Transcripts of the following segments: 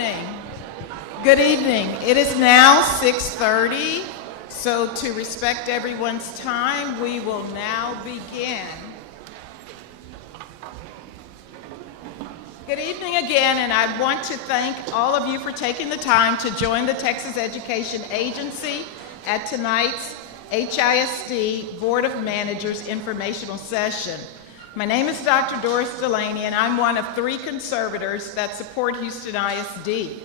evening. Good evening. It is now 6:30, so to respect everyone's time, we will now begin. Good evening again, and I want to thank all of you for taking the time to join the Texas Education Agency at tonight's HISD Board of Managers informational session. My name is Dr. Doris Delaney, and I'm one of 3 conservators that support Houston ISD.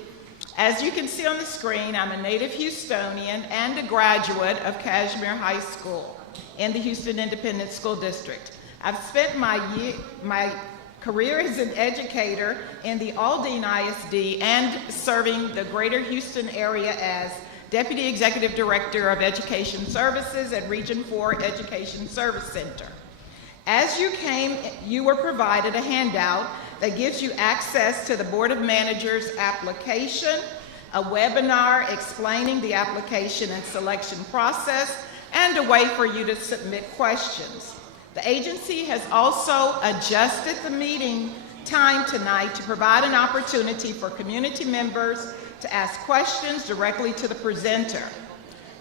As you can see on the screen, I'm a native Houstonian and a graduate of Kashmere High School in the Houston Independent School District. I've spent my career as an educator in the Aldine ISD and serving the greater Houston area as Deputy Executive Director of Education Services at Region 4 Education Service Center. As you came, you were provided a handout that gives you access to the Board of Managers application, a webinar explaining the application and selection process, and a way for you to submit questions. The agency has also adjusted the meeting time tonight to provide an opportunity for community members to ask questions directly to the presenter.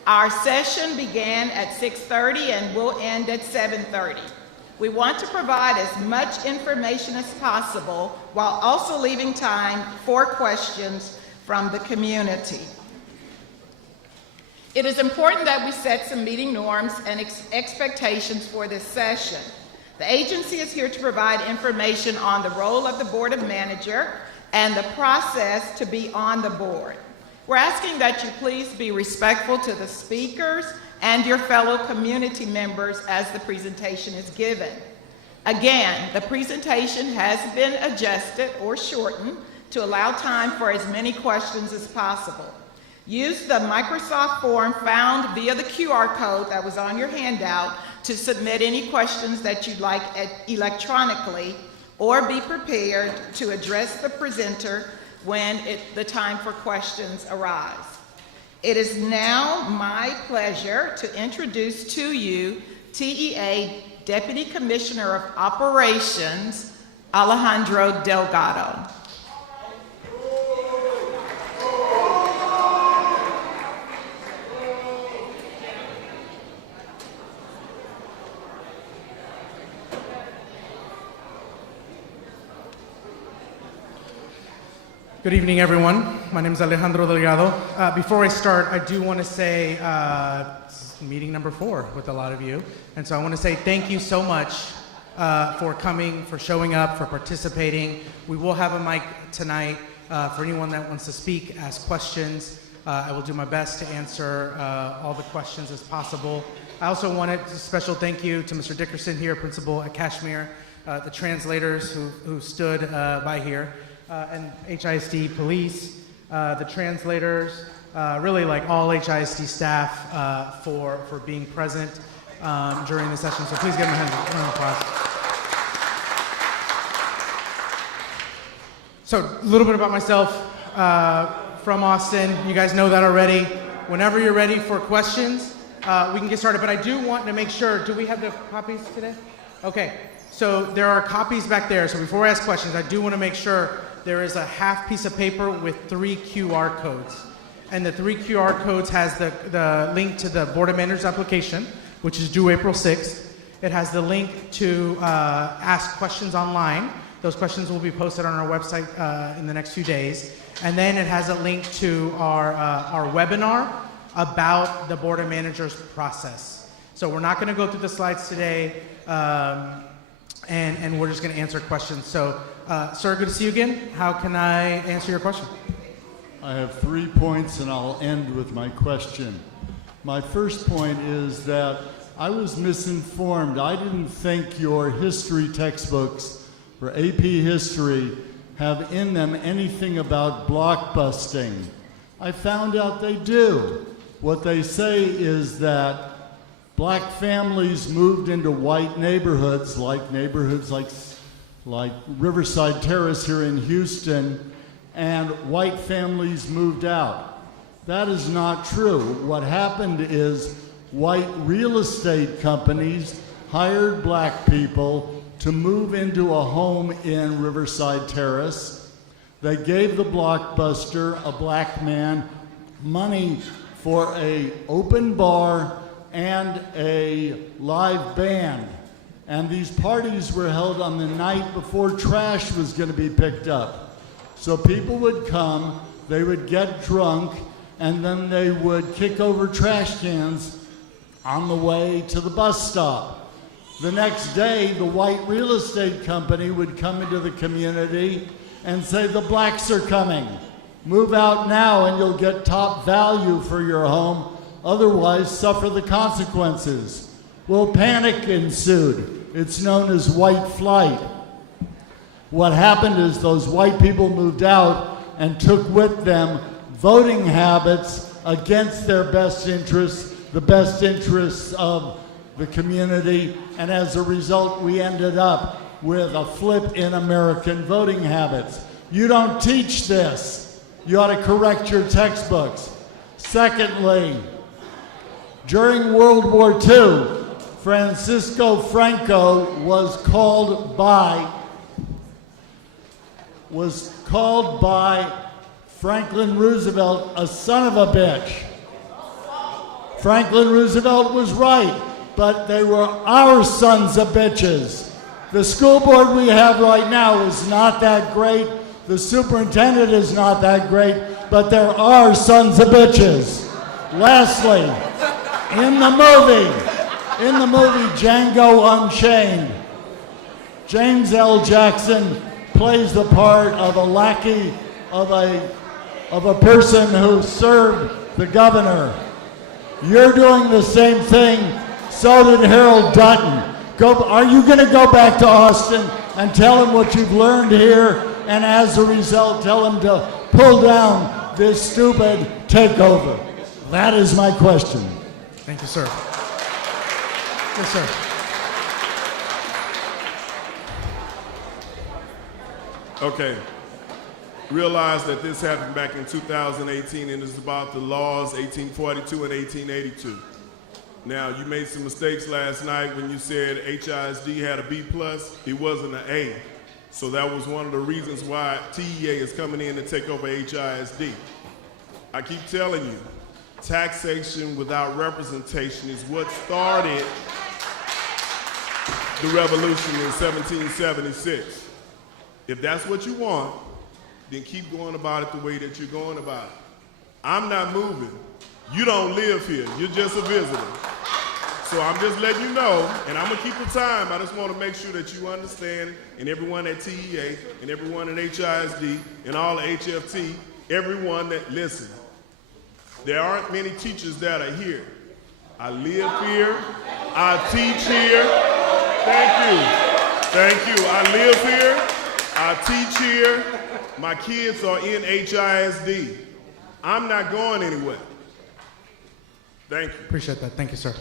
Our session began at 6:30 and will end at 7:30. We want to provide as much information as possible while also leaving time for questions from the community. It is important that we set some meeting norms and expectations for this session. The agency is here to provide information on the role of the Board of Manager and the process to be on the board. We're asking that you please be respectful to the speakers and your fellow community members as the presentation is given. Again, the presentation has been adjusted or shortened to allow time for as many questions as possible. Use the Microsoft form found via the QR code that was on your handout to submit any questions that you'd like electronically, or be prepared to address the presenter when the time for questions arise. It is now my pleasure to introduce to you TEA Deputy Commissioner of Operations, Alejandro Delgado. Good evening, everyone. My name is Alejandro Delgado. Before I start, I do want to say it's meeting number 4 with a lot of you. And so I want to say thank you so much for coming, for showing up, for participating. We will have a mic tonight for anyone that wants to speak, ask questions. I will do my best to answer all the questions as possible. I also wanted a special thank you to Mr. Dickerson here, principal at Kashmere, the translators who stood by here, and HISD police, the translators, really like all HISD staff for being present during the session. So please give them a round of applause. So a little bit about myself, from Austin. You guys know that already. Whenever you're ready for questions, we can get started. But I do want to make sure, do we have the copies today? Okay, so there are copies back there. So before I ask questions, I do want to make sure there is a half piece of paper with 3 QR codes. And the 3 QR codes has the link to the Board of Managers application, which is due April 6th. It has the link to ask questions online. Those questions will be posted on our website in the next few days. And then it has a link to our webinar about the Board of Managers process. So we're not gonna go through the slides today, and we're just gonna answer questions. So, sir, good to see you again. How can I answer your question? I have 3 points and I'll end with my question. My first point is that I was misinformed. I didn't think your history textbooks for AP history have in them anything about blockbusting. I found out they do. What they say is that black families moved into white neighborhoods like Riverside Terrace here in Houston, and white families moved out. That is not true. What happened is white real estate companies hired black people to move into a home in Riverside Terrace. They gave the Blockbuster, a black man, money for an open bar and a live band. And these parties were held on the night before trash was going to be picked up. So people would come, they would get drunk, and then they would kick over trash cans on the way to the bus stop. The next day, the white real estate company would come into the community and say, the blacks are coming. Move out now and you'll get top value for your home. Otherwise, suffer the consequences. Well, panic ensued. It's known as white flight. What happened is those white people moved out and took with them voting habits against their best interests, the best interests of the community, and as a result, we ended up with a flip in American voting habits. You don't teach this. You ought to correct your textbooks. Secondly, during World War II, Francisco Franco was called by Franklin Roosevelt a son of a bitch. Franklin Roosevelt was right, but they were our sons of bitches. The school board we have right now is not that great. The superintendent is not that great, but there are sons of bitches. Lastly, in the movie Django Unchained, James L. Jackson plays the part of a lackey of a person who served the governor. You're doing the same thing. So did Harold Dutton. Are you going to go back to Austin and tell him what you've learned here, and as a result, tell him to pull down this stupid takeover? That is my question. Thank you, sir. Yes, sir. Okay. Realize that this happened back in 2018, and it's about the laws 1842 and 1882. Now, you made some mistakes last night when you said HISD had a B+. It wasn't an A. So that was one of the reasons why TEA is coming in to take over HISD. I keep telling you, taxation without representation is what started the revolution in 1776. If that's what you want, then keep going about it the way that you're going about it. I'm not moving. You don't live here. You're just a visitor. So I'm just letting you know, and I'm going to keep the time. I just want to make sure that you understand, and everyone at TEA, and everyone at HISD, and all the HFT, everyone that listen. There aren't many teachers that are here. I live here. I teach here. Thank you. I live here. I teach here. My kids are in HISD. I'm not going anywhere. Thank you. Appreciate that. Thank you, sir.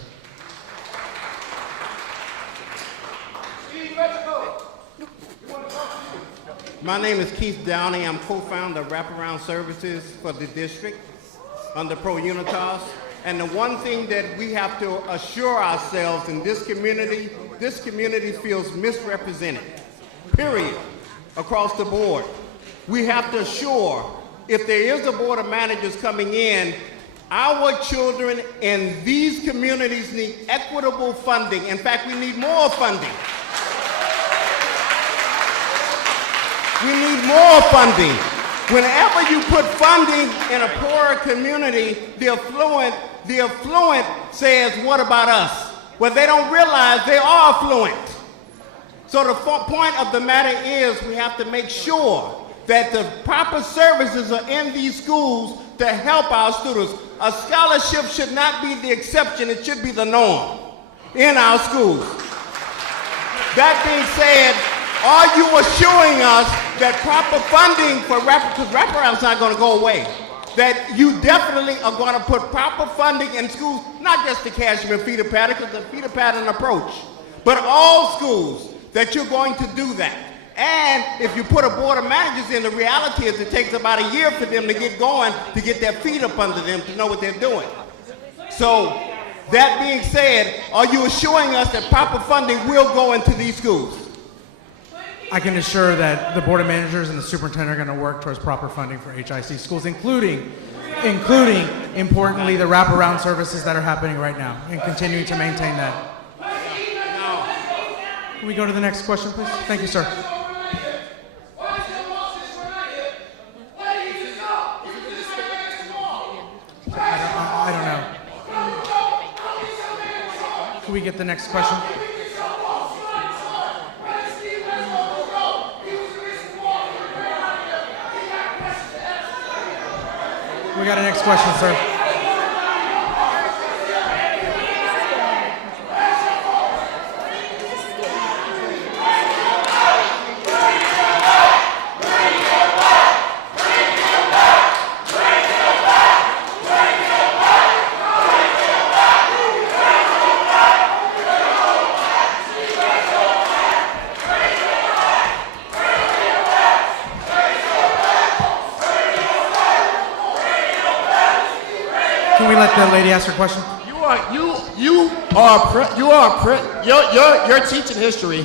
My name is Keith Downey. I'm co-founder of Wraparound Services for the district under Pro Unitas. And the one thing that we have to assure ourselves in this community feels misrepresented, period, across the board. We have to assure, if there is a board of managers coming in, our children in these communities need equitable funding. In fact, we need more funding. We need more funding. Whenever you put funding in a poorer community, the affluent says, what about us? Well, they don't realize they are affluent. So the point of the matter is we have to make sure that the proper services are in these schools to help our students. A scholarship should not be the exception, it should be the norm in our schools. That being said, are you assuring us that proper funding for because wraparound's not going to go away, that you definitely are going to put proper funding in schools, not just the Cashmere feeder pattern, because the feeder pattern approach, but all schools, that you're going to do that. And if you put a board of managers in, the reality is it takes about a year for them to get going, to get their feet up under them, to know what they're doing. So, that being said, are you assuring us that proper funding will go into these schools? I can assure that the Board of Managers and the Superintendent are going to work towards proper funding for HISD schools, including, importantly, the wraparound services that are happening right now, and continuing to maintain that. Can we go to the next question, please? Thank you, sir. I don't know. Can we get the next question? We got a next question, sir. Can we let the lady ask her question? You're teaching history.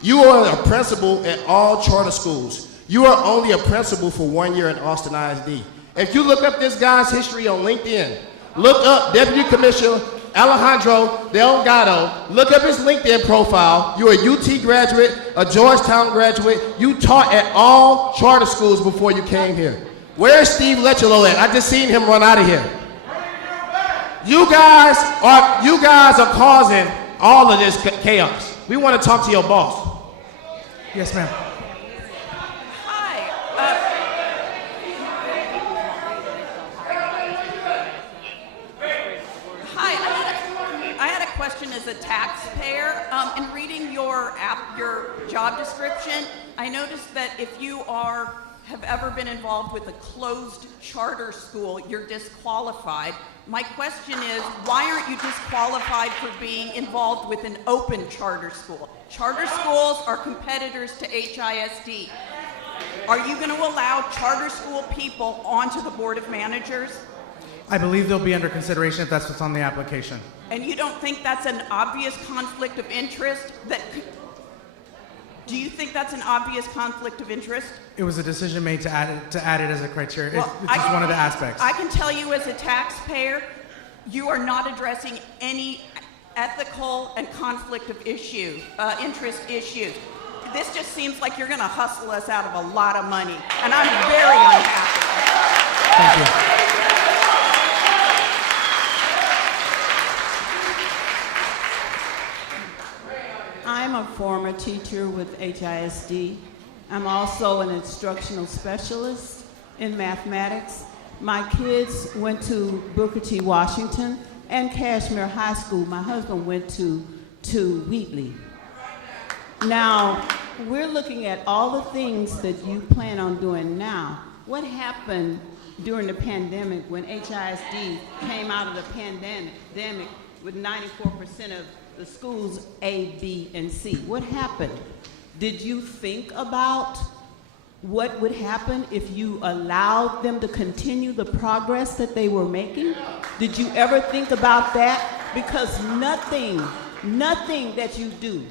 You are a principal at all charter schools. You are only a principal for 1 year in Austin ISD. If you look up this guy's history on LinkedIn, look up Deputy Commissioner Alejandro Delgado, look up his LinkedIn profile. You're a UT graduate, a Georgetown graduate. You taught at all charter schools before you came here. Where's Steve Letchelo at? I just seen him run out of here. You guys are causing all of this chaos. We want to talk to your boss. Yes, ma'am. Hi. I had a question as a taxpayer. In reading your job description, I noticed that if you have ever been involved with a closed charter school, you're disqualified. My question is, why aren't you disqualified for being involved with an open charter school? Charter schools are competitors to HISD. Are you going to allow charter school people onto the Board of Managers? I believe they'll be under consideration if that's what's on the application. And you don't think that's an obvious conflict of interest? Do you think that's an obvious conflict of interest? It was a decision made to add it as a criteria. Well, It's just one of the aspects. I can tell you as a taxpayer, you are not addressing any ethical and conflict of interest issues. This just seems like you're going to hustle us out of a lot of money, and I'm very unhappy. Thank you. I'm a former teacher with HISD. I'm also an instructional specialist in mathematics. My kids went to Booker T. Washington and Cashmere High School. My husband went to Wheatley. Now, we're looking at all the things that you plan on doing now. What happened during the pandemic when HISD came out of the pandemic with 94% of the schools A, B, and C? What happened? Did you think about what would happen if you allowed them to continue the progress that they were making? Did you ever think about that? Because nothing that you do,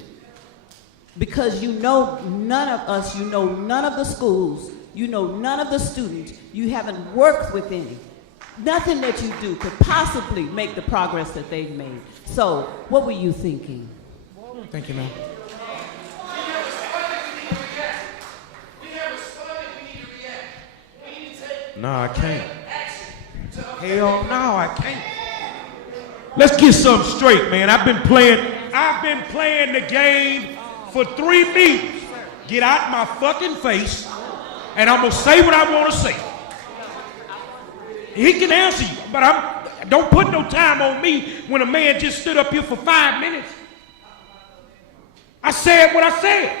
because you know none of us, you know none of the schools, you know none of the students, you haven't worked with any. Nothing that you do could possibly make the progress that they've made. So, what were you thinking? Thank you, ma'am. No, I can't. Hell no, I can't. Let's get something straight, man. I've been playing the game for 3 meetings. Get out my fucking face, and I'm gonna say what I want to say. He can answer you, but don't put no time on me when a man just stood up here for 5 minutes. I said what I said.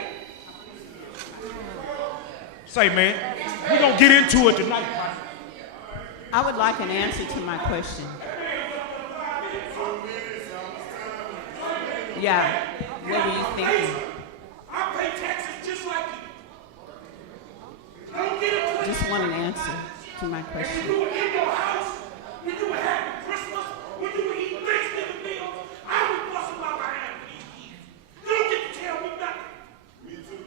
Say, man, we're gonna get into it tonight. I would like an answer to my question. Yeah, what were you thinking? I pay taxes just like you. Don't get into it. Just want an answer to my question. When you were in your house, when you were having Christmas, when you were eating Thanksgiving meals, I was busting my behind for these kids. You don't get to tell me nothing. Me too.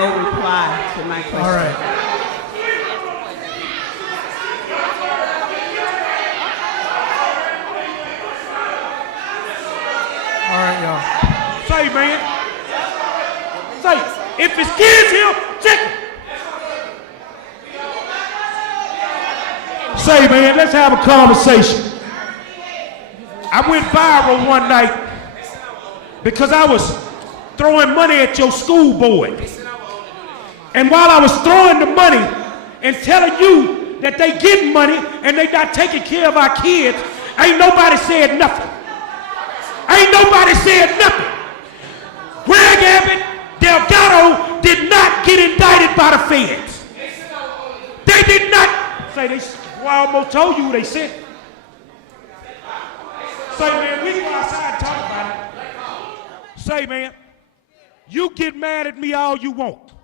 no reply to my question. All right. All right, y'all. Say, man. Say, if it's kids here, check it. Say, man, let's have a conversation. I went viral one night because I was throwing money at your school board. And while I was throwing the money and telling you that they getting money and they not taking care of our kids, ain't nobody said nothing. Ain't nobody said nothing. Greg Abbott, Delgado did not get indicted by the feds. They did not. Say, well, I almost told you who they said. Say, man, we go outside and talk about it. Say, man, you get mad at me all you want.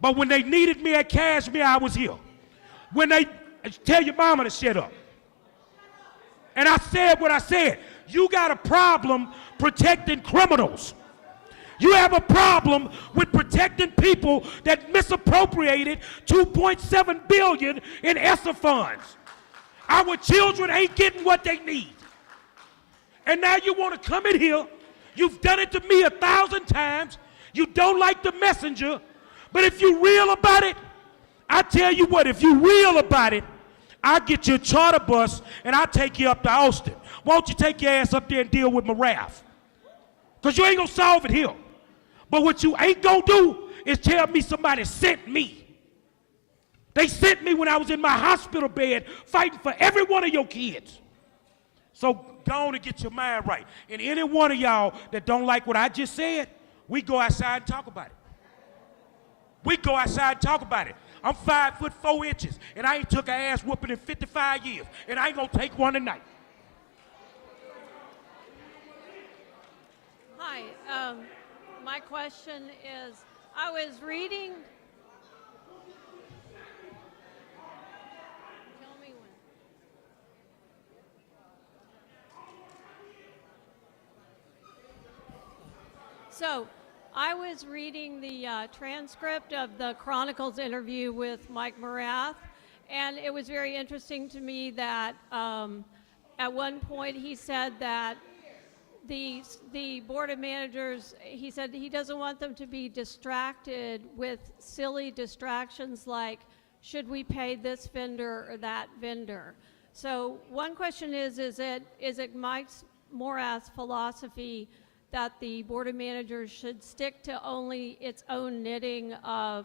But when they needed me at Cashmere, I was here. When they tell your mama to shut up. And I said what I said. You got a problem protecting criminals. You have a problem with protecting people that misappropriated $2.7 billion in ESSA funds. Our children ain't getting what they need. And now you want to come in here. You've done it to me 1,000 times. You don't like the messenger. But if you're real about it, I tell you what, if you're real about it, I'll get you a charter bus and I'll take you up to Austin. Why don't you take your ass up there and deal with Morath? Because you ain't going to solve it here. But what you ain't going to do is tell me somebody sent me. They sent me when I was in my hospital bed fighting for every one of your kids. So go on and get your mind right. And any one of y'all that don't like what I just said, we go outside and talk about it. We go outside and talk about it. I'm 5'4" and I ain't took an ass whooping in 55 years, and I ain't gonna take one tonight. Hi, my question is, I was reading. Tell me when. So, I was reading the transcript of the Chronicles interview with Mike Morath, and it was very interesting to me that at one point he said that the Board of Managers, he said he doesn't want them to be distracted with silly distractions like, should we pay this vendor or that vendor? So one question is it Mike Morath's philosophy that the Board of Managers should stick to only its own knitting of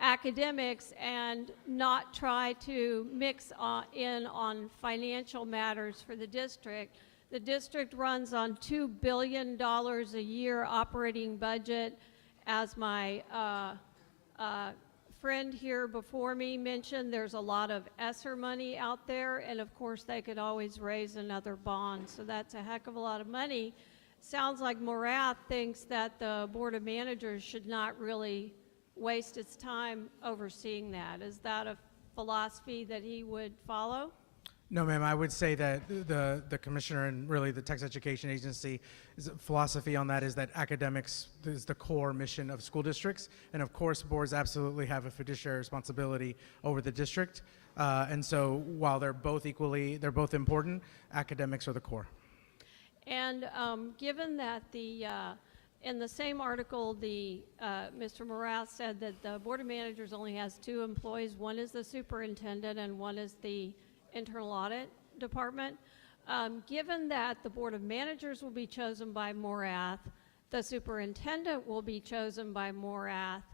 academics and not try to mix in on financial matters for the district? The district runs on $2 billion a year operating budget. As my friend here before me mentioned, there's a lot of ESSER money out there, and of course they could always raise another bond, so that's a heck of a lot of money. Sounds like Morath thinks that the Board of Managers should not really waste its time overseeing that. Is that a philosophy that he would follow? No, ma'am. I would say that the commissioner and really the Texas Education Agency philosophy on that is that academics is the core mission of school districts, and of course boards absolutely have a fiduciary responsibility over the district. And so while they're both important, academics are the core. And given that in the same article, Mr. Morath said that the Board of Managers only has 2 employees. One is the superintendent and one is the internal audit department. Given that the Board of Managers will be chosen by Morath, the superintendent will be chosen by Morath,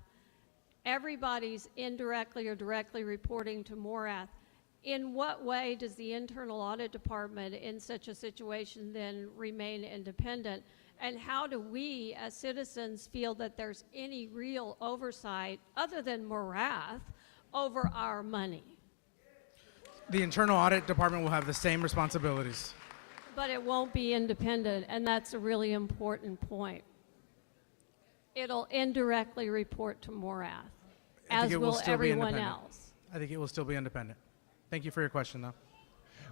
everybody's indirectly or directly reporting to Morath. In what way does the internal audit department in such a situation then remain independent? And how do we as citizens feel that there's any real oversight other than Morath over our money? The internal audit department will have the same responsibilities. But it won't be independent, and that's a really important point. It'll indirectly report to Morath, as will everyone else. I think it will still be independent. Thank you for your question, though.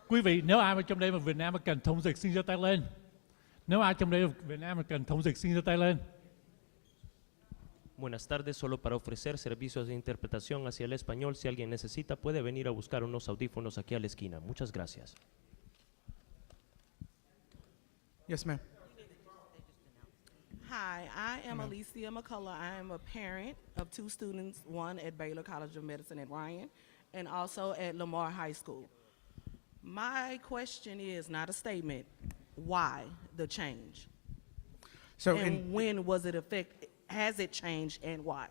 Quý vị, nếu ai trong đây mà Việt Nam cần thông dịch xin giơ tay lên. Nếu ai trong đây Việt Nam mà cần thông dịch xin giơ tay lên. Buenas tardes, solo para ofrecer servicios de interpretación hacia el español. Si alguien necesita, puede venir a buscar unos audífonos aquí a la esquina. Muchas gracias. Yes, ma'am. Hi, I am Alicia McCullough. I am a parent of 2 students, one at Baylor College of Medicine at Ryan and also at Lamar High School. My question is not a statement. Why the change? So And when was it effective? Has it changed and why?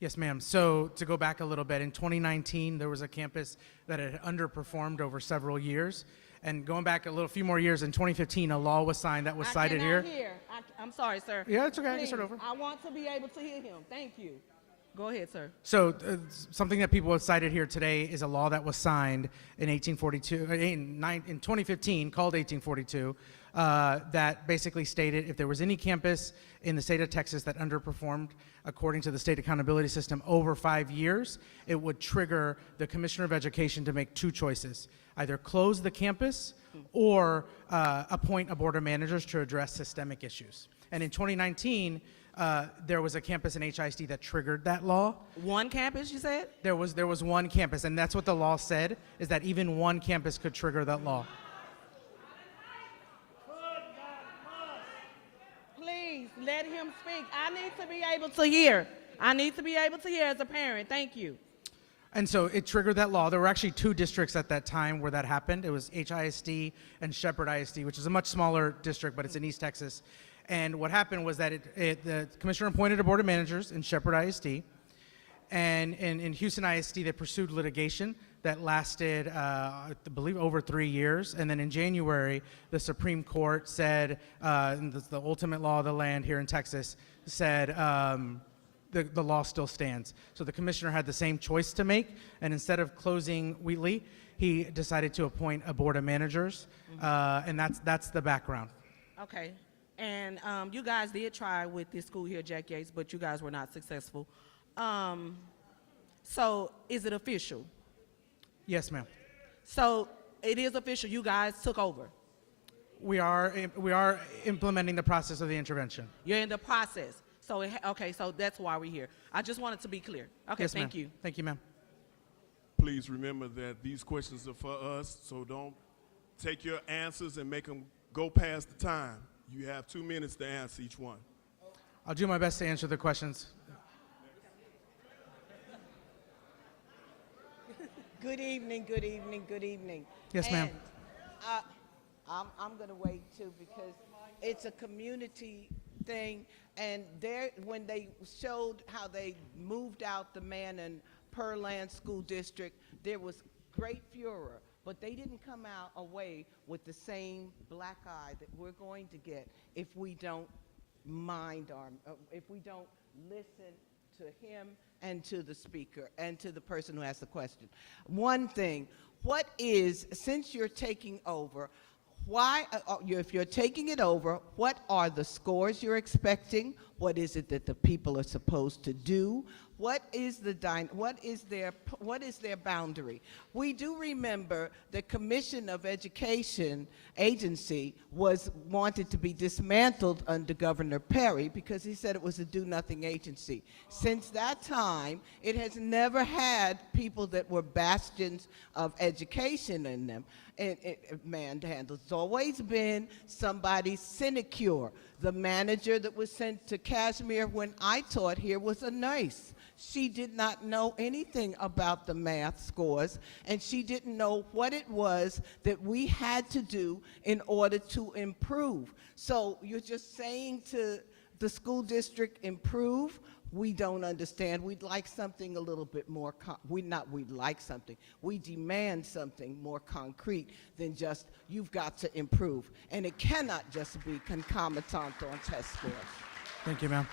Yes, ma'am. So to go back a little bit, in 2019, there was a campus that had underperformed over several years. And going back a few more years, in 2015, a law was signed that was cited here. I'm sorry, sir. Yeah, it's okay. I can Please, start over. I want to be able to hear him. Thank you. Go ahead, sir. So something that people have cited here today is a law that was signed in 2015, called 1842, that basically stated if there was any campus in the state of Texas that underperformed according to the state accountability system over 5 years, it would trigger the Commissioner of Education to make 2 choices: either close the campus or appoint a board of managers to address systemic issues. And in 2019, there was a campus in HISD that triggered that law. One campus, you said? There was one campus, and that's what the law said, is that even one campus could trigger that law. Please let him speak. I need to be able to hear. I need to be able to hear as a parent. Thank you. And so it triggered that law. There were actually 2 districts at that time where that happened. It was HISD and Shepherd ISD, which is a much smaller district, but it's in East Texas. And what happened was that the commissioner appointed a board of managers in Shepherd ISD, and in Houston ISD, they pursued litigation that lasted, I believe, over 3 years. And then in January, the Supreme Court said, the ultimate law of the land here in Texas said, the law still stands. So the commissioner had the same choice to make, and instead of closing Wheatley, he decided to appoint a board of managers, and that's the background. Okay. And you guys did try with this school here, Jack Yates, but you guys were not successful. So is it official? Yes, ma'am. So it is official. You guys took over. We are implementing the process of the intervention. You're in the process. So okay. So that's why we're here. I just wanted to be clear. Okay. Yes, thank ma'am. you. Thank you, ma'am. Please remember that these questions are for us, so don't take your answers and make them go past the time. You have 2 minutes to answer each one. I'll do my best to answer the questions. Good evening, good evening, good evening. Yes, ma'am. I'm going to wait too because it's a community thing, and when they showed how they moved out the Mannan Pearland School District, there was great furor. But they didn't come out away with the same black eye that we're going to get if we don't if we don't listen to him and to the speaker and to the person who asked the question. One thing, since you're taking over, if you're taking it over, what are the scores you're expecting? What is it that the people are supposed to do? What is their boundary? We do remember the Commission of Education agency wanted to be dismantled under Governor Perry because he said it was a do-nothing agency. Since that time, it has never had people that were bastions of education in them manhandled. It's always been somebody's sinecure. The manager that was sent to Kashmir when I taught here was a nurse. She did not know anything about the math scores, and she didn't know what it was that we had to do in order to improve. So you're just saying to the school district, improve? We don't understand. We'd like something a little bit more, we demand something more concrete than just, you've got to improve. And it cannot just be concomitant on test scores. Thank you, ma'am.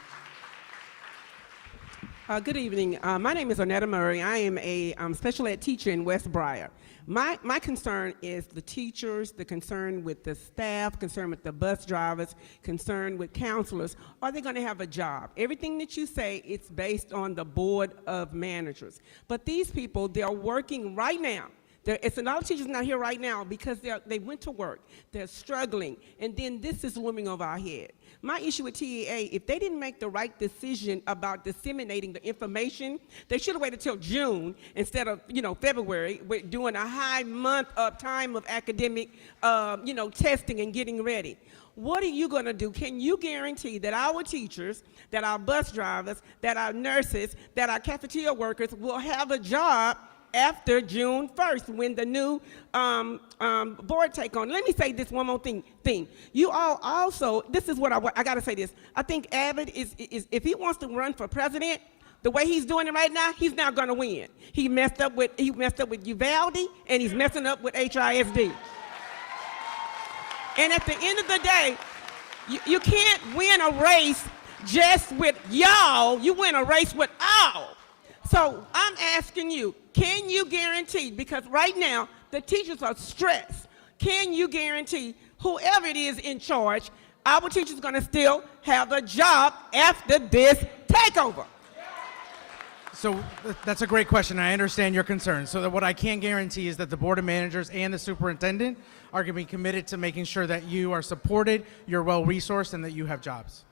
Good evening. My name is Ornetta Murray. I am a special ed teacher in West Briar. My concern is the teachers, the concern with the staff, concern with the bus drivers, concern with counselors. Are they going to have a job? Everything that you say, it's based on the board of managers. But these people, they're working right now. It's a lot of teachers not here right now because they went to work, they're struggling, and then this is looming over our head. My issue with TEA, if they didn't make the right decision about disseminating the information, they should have waited till June instead of, February, doing a high month of time of academic, testing and getting ready. What are you going to do? Can you guarantee that our teachers, that our bus drivers, that our nurses, that our cafeteria workers will have a job after June 1st when the new board take on? Let me say this one more thing. You all also, this is what I got to say this. I think Abbott is if he wants to run for president, the way he's doing it right now, he's not going to win. He messed up with Uvalde, and he's messing up with HISD. And at the end of the day, you can't win a race just with y'all. You win a race with all. So I'm asking you, can you guarantee, because right now the teachers are stressed, can you guarantee whoever it is in charge, our teachers are going to still have a job after this takeover? So that's a great question. I understand your concerns. So that what I can guarantee is that the Board of Managers and the Superintendent are going to be committed to making sure that you are supported, you're well-resourced, and that you have jobs.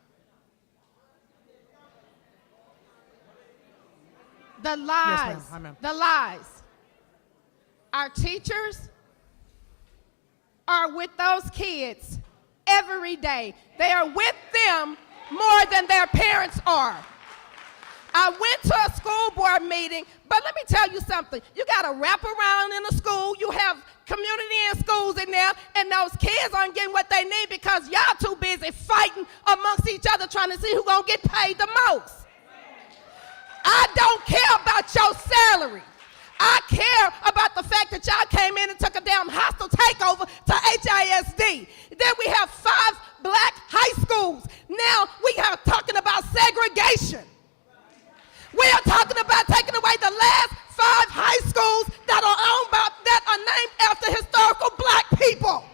The lies. Yes, ma'am. Hi, ma'am. The lies. Our teachers are with those kids every day. They are with them more than their parents are. I went to a school board meeting, but let me tell you something. You got to wrap around in a school. You have community and schools in there, and those kids aren't getting what they need because y'all too busy fighting amongst each other trying to see who's going to get paid the most. I don't care about your salary. I care about the fact that y'all came in and took a damn hostile takeover to HISD. Then we have 5 black high schools. Now we are talking about segregation. We are talking about taking away the last 5 high schools that are owned by, that are named after historical black people.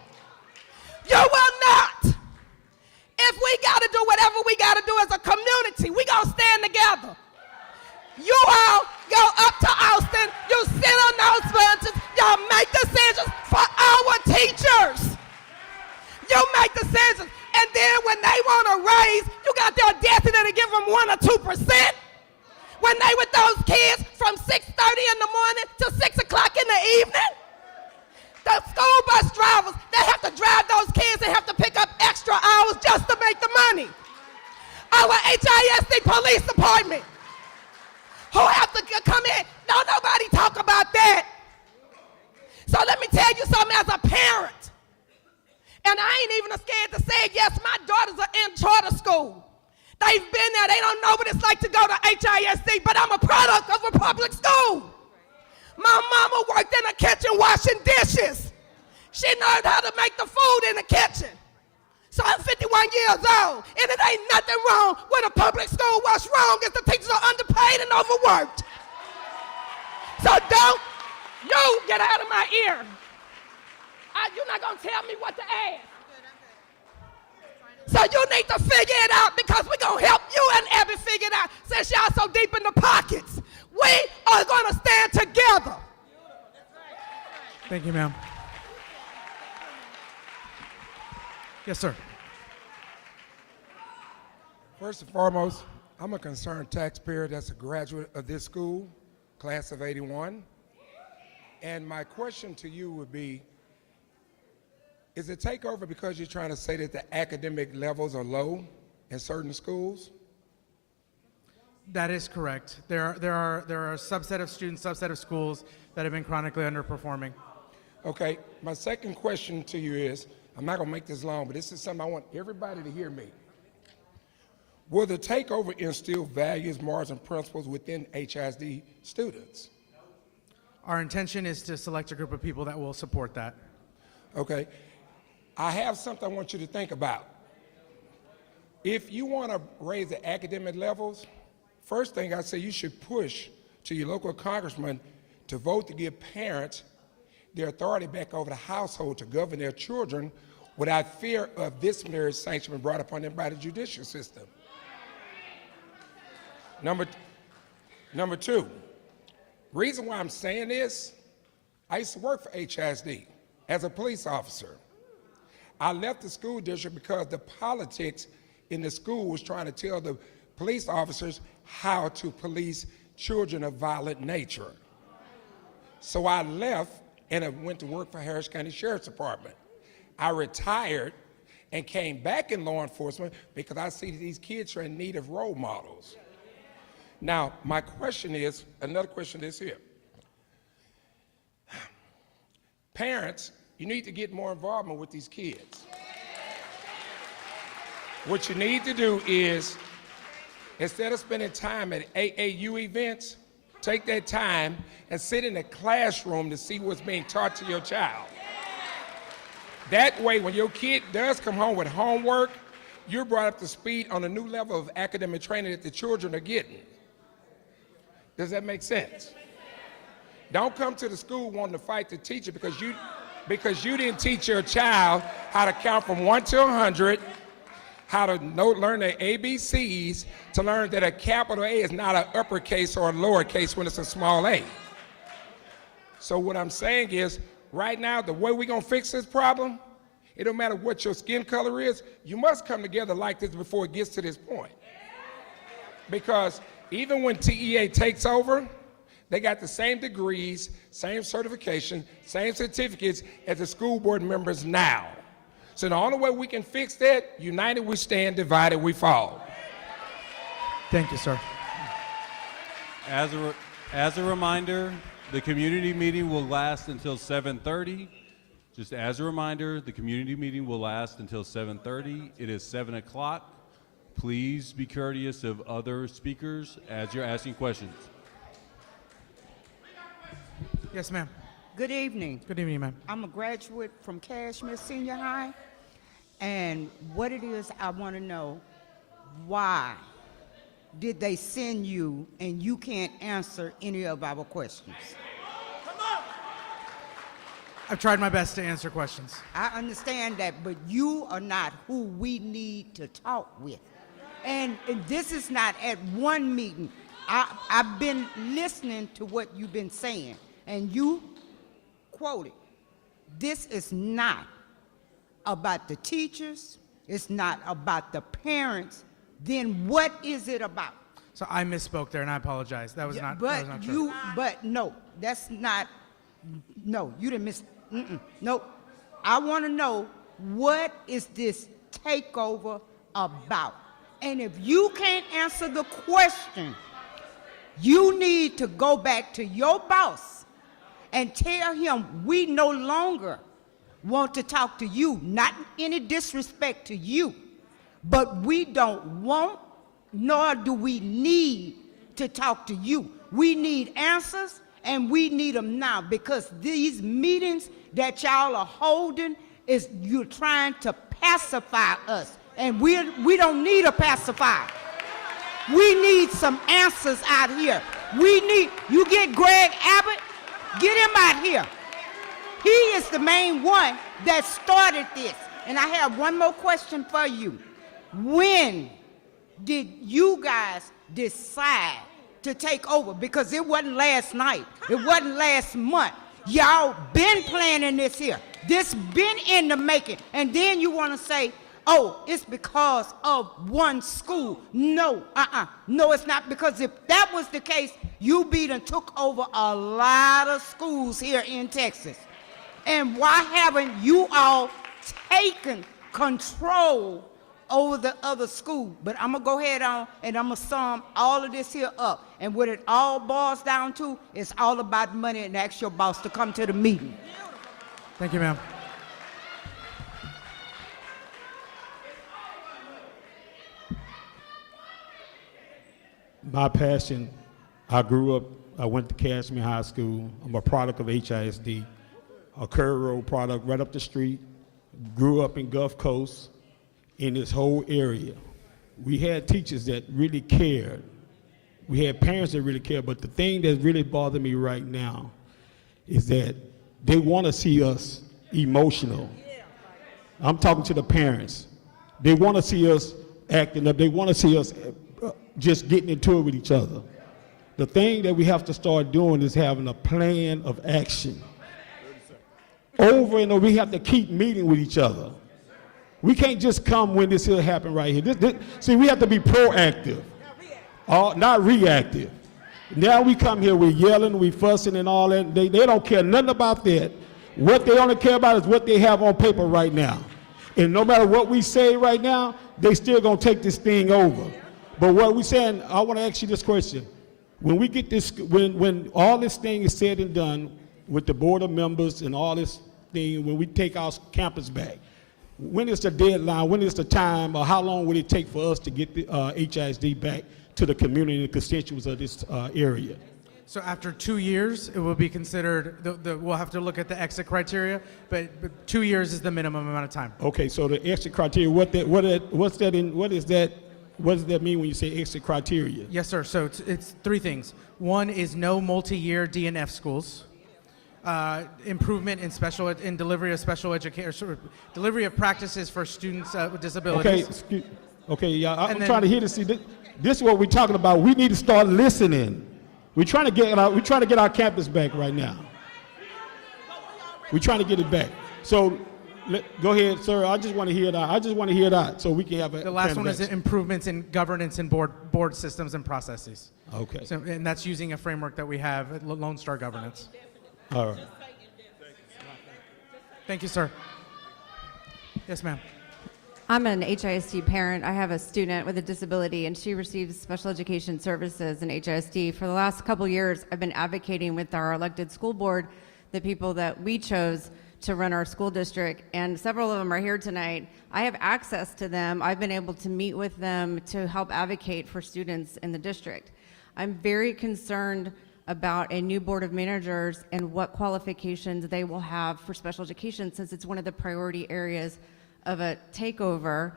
You will not. If we got to do whatever we got to do as a community, we going to stand together. You all go up to Austin, you sit on those benches, y'all make decisions for our teachers. You make decisions, and then when they want to raise, you got the audacity to give them 1 or 2%. When they with those kids from 6:30 in the morning to 6 o'clock in the evening. The school bus drivers, they have to drive those kids and have to pick up extra hours just to make the money. Our HISD police department, who have to come in, don't nobody talk about that. So let me tell you something as a parent, and I ain't even scared to say it, yes, my daughters are in charter school. They've been there. They don't know what it's like to go to HISD, but I'm a product of a public school. My mama worked in the kitchen washing dishes. She learned how to make the food in the kitchen. So I'm 51 years old, and it ain't nothing wrong with a public school. What's wrong is the teachers are underpaid and overworked. So don't you get out of my ear. You're not going to tell me what to ask. So you need to figure it out because we're going to help you and Abby figure it out since y'all so deep in the pockets. We are going to stand together. Thank you, ma'am. Yes, sir. First and foremost, I'm a concerned taxpayer that's a graduate of this school, class of '81. And my question to you would be, is it takeover because you're trying to say that the academic levels are low in certain schools? That is correct. There are a subset of students, subset of schools that have been chronically underperforming. Okay, my second question to you is, I'm not going to make this long, but this is something I want everybody to hear me. Will the takeover instill values, morals, and principles within HISD students? Our intention is to select a group of people that will support that. Okay. I have something I want you to think about. If you want to raise the academic levels, first thing I say you should push to your local congressman to vote to give parents their authority back over the household to govern their children without fear of disciplinary sanction brought upon them by the judicial system. Number two, reason why I'm saying this, I used to work for HISD as a police officer. I left the school district because the politics in the school was trying to tell the police officers how to police children of violent nature. So I left and I went to work for Harris County Sheriff's Department. I retired and came back in law enforcement because I see these kids are in need of role models. Now, my question is, another question is here. Parents, you need to get more involvement with these kids. What you need to do is, instead of spending time at AAU events, take that time and sit in a classroom to see what's being taught to your child. That way, when your kid does come home with homework, you're brought up to speed on a new level of academic training that the children are getting. Does that make sense? Don't come to the school wanting to fight the teacher because you didn't teach your child how to count from 1 to 100, how to learn their ABCs, to learn that a capital A is not an uppercase or a lowercase when it's a small a. So what I'm saying is, right now, the way we're gonna fix this problem, it don't matter what your skin color is, you must come together like this before it gets to this point. Because even when TEA takes over, they got the same degrees, same certification, same certificates as the school board members now. So the only way we can fix that, united we stand, divided we fall. Thank you, sir. As a reminder, the community meeting will last until 7:30. Just as a reminder, the community meeting will last until 7:30. It is 7 o'clock. Please be courteous of other speakers as you're asking questions. Yes, ma'am. Good evening. Good evening, ma'am. I'm a graduate from Cashmere Senior High, and what it is I want to know, why did they send you and you can't answer any of our questions? I've tried my best to answer questions. I understand that, but you are not who we need to talk with. And this is not at one meeting. I've been listening to what you've been saying, and you quoted, this is not about the teachers, it's not about the parents, then what is it about? So I misspoke there, and I apologize. That was not true. But no, that's not, no, you didn't miss, no. I want to know, what is this takeover about? And if you can't answer the question, you need to go back to your boss and tell him we no longer want to talk to you, not any disrespect to you, but we don't want, nor do we need to talk to you. We need answers, and we need them now, because these meetings that y'all are holding is you're trying to pacify us, and we don't need a pacifier. We need some answers out here. We need, you get Greg Abbott, get him out here. He is the main one that started this. And I have one more question for you. When did you guys decide to take over? Because it wasn't last night. It wasn't last month. Y'all been planning this here. This been in the making. And then you want to say, oh, it's because of one school. No, no, it's not, because if that was the case, you done took over a lot of schools here in Texas. And why haven't you all taken control over the other school? But I'm gonna go ahead on and I'm gonna sum all of this here up. And what it all boils down to is all about money, and ask your boss to come to the meeting. Thank you, ma'am. My passion, I grew up, I went to Cashmere High School. I'm a product of HISD, a Curry Road product right up the street. Grew up in Gulf Coast, in this whole area. We had teachers that really cared. We had parents that really cared, but the thing that really bothered me right now is that they want to see us emotional. I'm talking to the parents. They want to see us acting up. They want to see us just getting into it with each other. The thing that we have to start doing is having a plan of action. over and over. We have to keep meeting with each other. We can't just come when this here happen right here. See, we have to be proactive, not reactive. Now we come here, we're yelling, we fussing and all that. They don't care nothing about that. What they only care about is what they have on paper right now. And no matter what we say right now, they still gonna take this thing over. But what we saying, I wanna ask you this question. When we get this, when all this thing is said and done with the board of members and all this thing, when we take our campus back, when is the deadline, when is the time, or how long will it take for us to get the HISD back to the community and constituents of this area? So after 2 years, it will be considered, we'll have to look at the exit criteria, but 2 years is the minimum amount of time. Okay, so the exit criteria, what does that mean when you say exit criteria? Yes, sir. So it's three things. One is no multi-year DNF schools. Improvement in delivery of special education, delivery of practices for students with disabilities. Okay, yeah, I'm trying to hear this. See, this is what we're talking about. We need to start listening. We're trying to get our campus back right now. We're trying to get it back. So go ahead, sir. I just want to hear it out. I just want to hear it out so we can have a. The last one is improvements in governance and board systems and processes. Okay. So, and that's using a framework that we have at Lone Star Governance. All right. Thank you, sir. Yes, ma'am. I'm an HISD parent. I have a student with a disability, and she receives special education services in HISD. For the last couple years, I've been advocating with our elected school board, the people that we chose to run our school district, and several of them are here tonight. I have access to them. I've been able to meet with them to help advocate for students in the district. I'm very concerned about a new board of managers and what qualifications they will have for special education, since it's one of the priority areas of a takeover.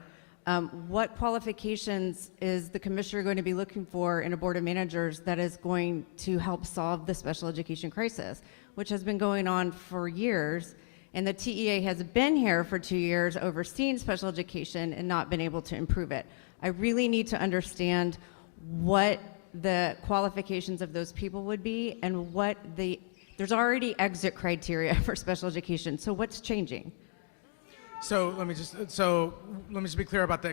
What qualifications is the commissioner going to be looking for in a board of managers that is going to help solve the special education crisis, which has been going on for years, and the TEA has been here for 2 years overseeing special education and not been able to improve it. I really need to understand what the qualifications of those people would be, and there's already exit criteria for special education, so what's changing? So let me just be clear about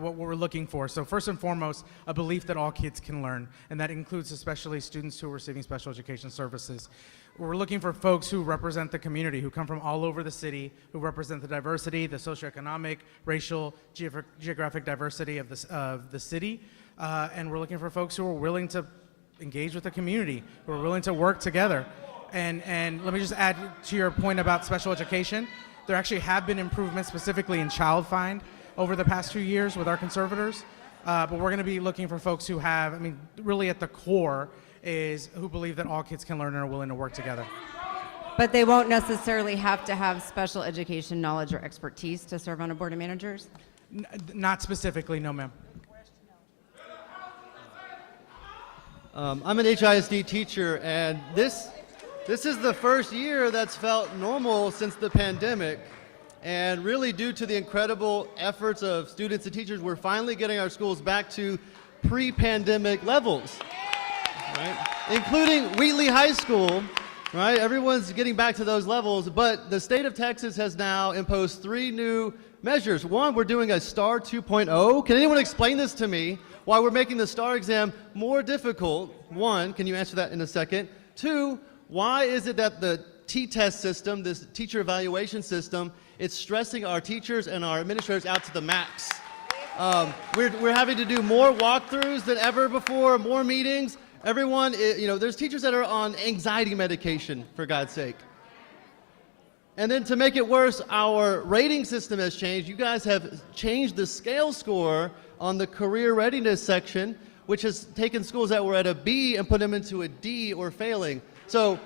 what we're looking for. So first and foremost, a belief that all kids can learn, and that includes especially students who are receiving special education services. We're looking for folks who represent the community, who come from all over the city, who represent the diversity, the socioeconomic, racial, geographic diversity of the city. And we're looking for folks who are willing to engage with the community, who are willing to work together. And let me just add to your point about special education. There actually have been improvements specifically in child find over the past 2 years with our conservators. But we're going to be looking for folks who have, really at the core is who believe that all kids can learn and are willing to work together. But they won't necessarily have to have special education knowledge or expertise to serve on a board of managers? Not specifically, no, ma'am. I'm an HISD teacher, and this is the first year that's felt normal since the pandemic. And really due to the incredible efforts of students and teachers, we're finally getting our schools back to pre-pandemic levels, right? Including Wheatley High School, right? Everyone's getting back to those levels, but the state of Texas has now imposed 3 new measures. One, we're doing a STAR 2.0. Can anyone explain this to me? Why we're making the STAR exam more difficult? One, can you answer that in a second? 2, why is it that the T-test system, this teacher evaluation system, it's stressing our teachers and our administrators out to the max? We're having to do more walkthroughs than ever before, more meetings. Everyone, there's teachers that are on anxiety medication, for God's sake. And then to make it worse, our rating system has changed. You guys have changed the scale score on the career readiness section, which has taken schools that were at a B and put them into a D or failing. So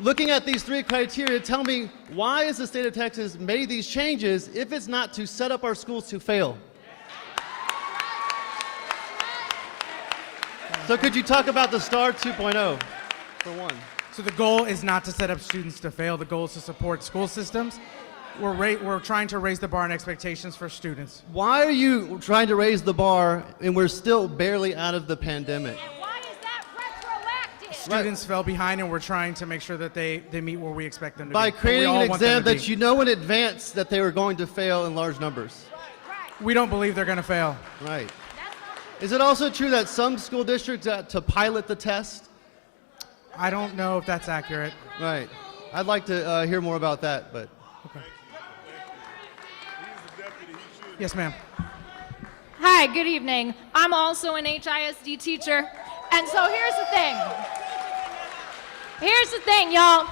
looking at these 3 criteria, tell me, why has the state of Texas made these changes if it's not to set up our schools to fail? So could you talk about the STAR 2.0 for one? So the goal is not to set up students to fail. The goal is to support school systems. We're trying to raise the bar and expectations for students. Why are you trying to raise the bar and we're still barely out of the pandemic? Why is that retroactive? students fell behind, and we're trying to make sure that they meet where we expect them to By be. creating an exam that you know in advance that they were going to fail in large numbers. We don't believe they're going to fail. Right. Is it also true that some school districts had to pilot the test? I don't know if that's accurate. Right. I'd like to hear more about that, but. Okay. Yes, ma'am. Hi, good evening. I'm also an HISD teacher. And so here's the thing. Here's the thing, y'all.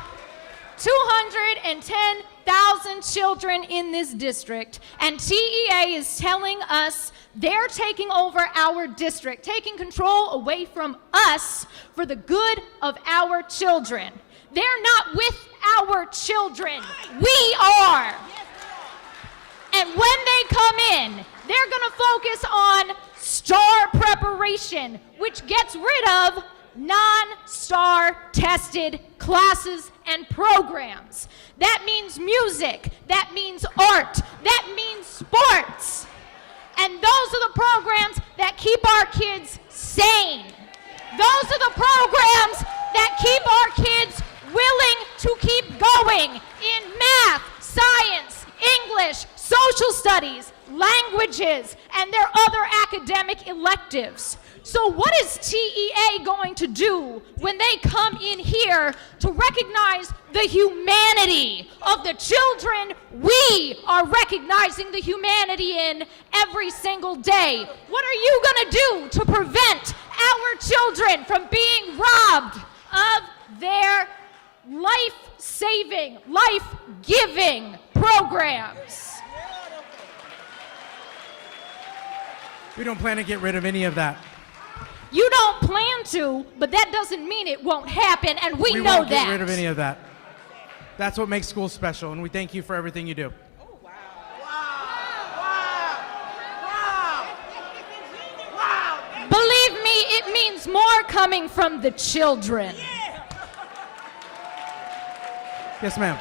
210,000 children in this district, and TEA is telling us they're taking over our district, taking control away from us for the good of our children. They're not with our children. We are. And when they come in, they're going to focus on STAR preparation, which gets rid of non-STAR tested classes and programs. That means music, that means art, that means sports. And those are the programs that keep our kids sane. Those are the programs that keep our kids willing to keep going in math, science, English, social studies, languages, and their other academic electives. So what is TEA going to do when they come in here to recognize the humanity of the children we are recognizing the humanity in every single day? What are you going to do to prevent our children from being robbed of their life-saving, life-giving programs? We don't plan to get rid of any of that. You don't plan to, but that doesn't mean it won't happen, and we know won't that. get rid of any of that. That's what makes school special, and we thank you for everything you do. Believe me, it means more coming from the children. Yes, ma'am.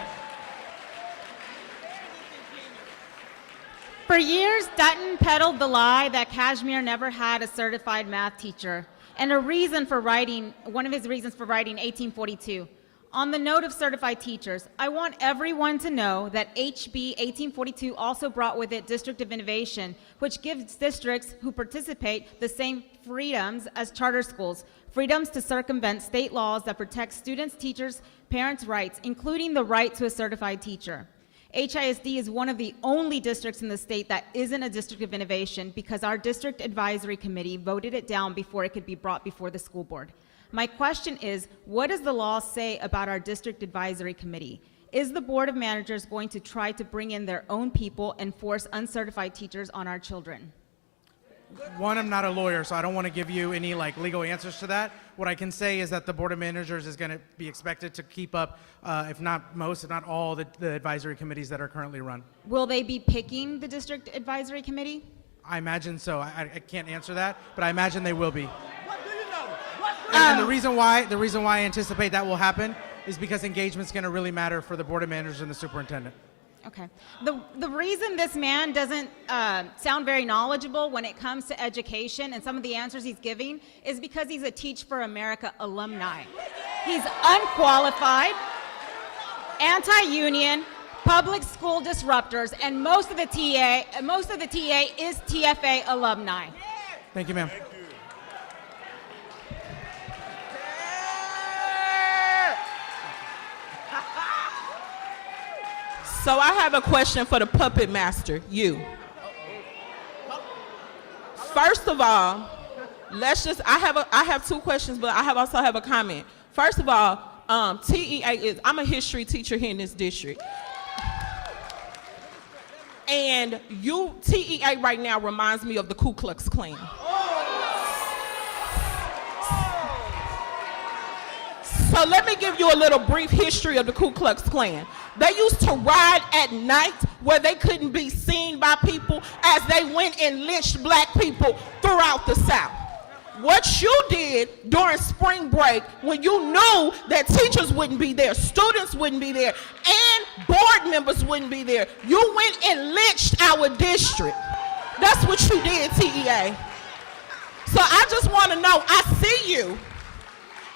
For years, Dutton peddled the lie that Kashmir never had a certified math teacher, and one of his reasons for writing 1842. On the note of certified teachers, I want everyone to know that HB 1842 also brought with it District of Innovation, which gives districts who participate the same freedoms as charter schools, freedoms to circumvent state laws that protect students, teachers, parents' rights, including the right to a certified teacher. HISD is one of the only districts in the state that isn't a District of Innovation because our District Advisory Committee voted it down before it could be brought before the school board. My question is, what does the law say about our District Advisory Committee? Is the Board of Managers going to try to bring in their own people and force uncertified teachers on our children? One, I'm not a lawyer, so I don't want to give you any legal answers to that. What I can say is that the Board of Managers is going to be expected to keep up, if not most, if not all, the advisory committees that are currently run. Will they be picking the District Advisory Committee? I imagine so. I can't answer that, but I imagine they will be. And the reason why I anticipate that will happen is because engagement's going to really matter for the Board of Managers and the superintendent. Okay. The reason this man doesn't sound very knowledgeable when it comes to education and some of the answers he's giving is because he's a Teach for America alumni. He's unqualified, anti-union, public school disruptors, and most of the TEA is TFA alumni. Thank you, ma'am. So I have a question for the puppet master, you. First of all, I have two questions, but I also have a comment. First of all, TEA I'm a history teacher here in this district. And TEA right now reminds me of the Ku Klux Klan. So let me give you a little brief history of the Ku Klux Klan. They used to ride at night where they couldn't be seen by people as they went and lynched black people throughout the South. What you did during spring break when you knew that teachers wouldn't be there, students wouldn't be there, and board members wouldn't be there, you went and lynched our district. That's what you did, TEA. So I just want to know, I see you.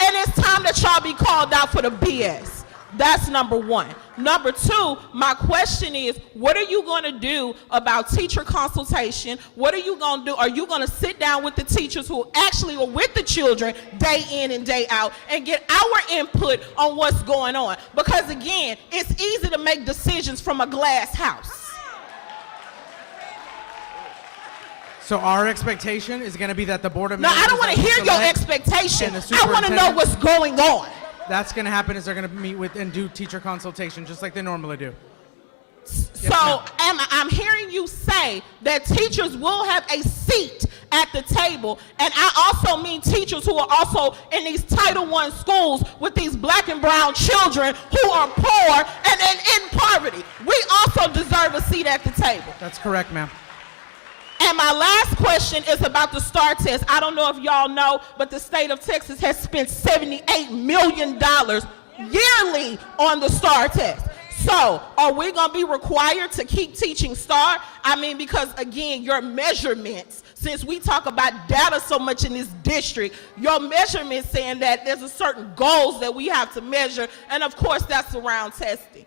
And it's time that y'all be called out for the BS. That's number one. Number two, my question is, what are you going to do about teacher consultation? What are you going to do? Are you going to sit down with the teachers who actually are with the children day in and day out and get our input on what's going on? Because again, it's easy to make decisions from a glass house. So our expectation is going to be that the Board of No, Managers... I don't want to hear your expectation. I want to know what's going on. That's going to happen is they're going to meet with and do teacher consultation just like they normally do. So I'm hearing you say that teachers will have a seat at the table, and I also mean teachers who are also in these Title I schools with these black and brown children who are poor and in poverty. We also deserve a seat at the table. That's correct, ma'am. And my last question is about the STAR test. I don't know if y'all know, but the state of Texas has spent $78 million yearly on the STAR test. So are we going to be required to keep teaching STAR? I mean, because again, your measurements, since we talk about data so much in this district, your measurements saying that there's a certain goals that we have to measure, and of course that's around testing.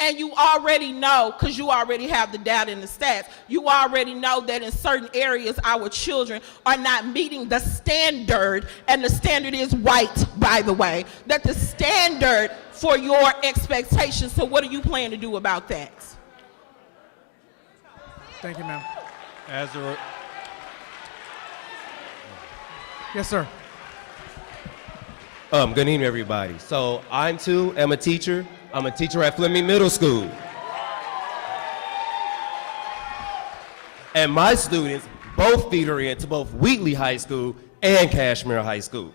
And you already know, because you already have the data and the stats, you already know that in certain areas our children are not meeting the standard, and the standard is white, by the way, that the standard for your expectations. So what are you planning to do about that? Thank you, ma'am. Yes, sir. Good evening, everybody. So I'm a teacher. I'm a teacher at Fleming Middle School. And my students both feeder into both Wheatley High School and Cashmere High School.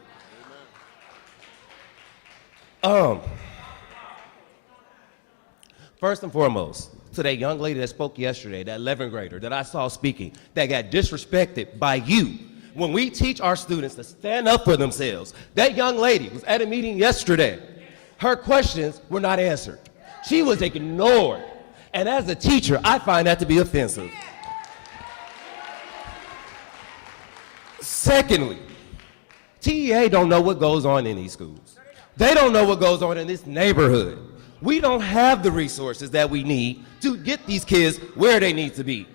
First and foremost, to that young lady that spoke yesterday, that 11th grader that I saw speaking, that got disrespected by you. When we teach our students to stand up for themselves, that young lady was at a meeting yesterday. Her questions were not answered. She was ignored. And as a teacher, I find that to be offensive. Secondly, TEA don't know what goes on in these schools. They don't know what goes on in this neighborhood. We don't have the resources that we need to get these kids where they need to be.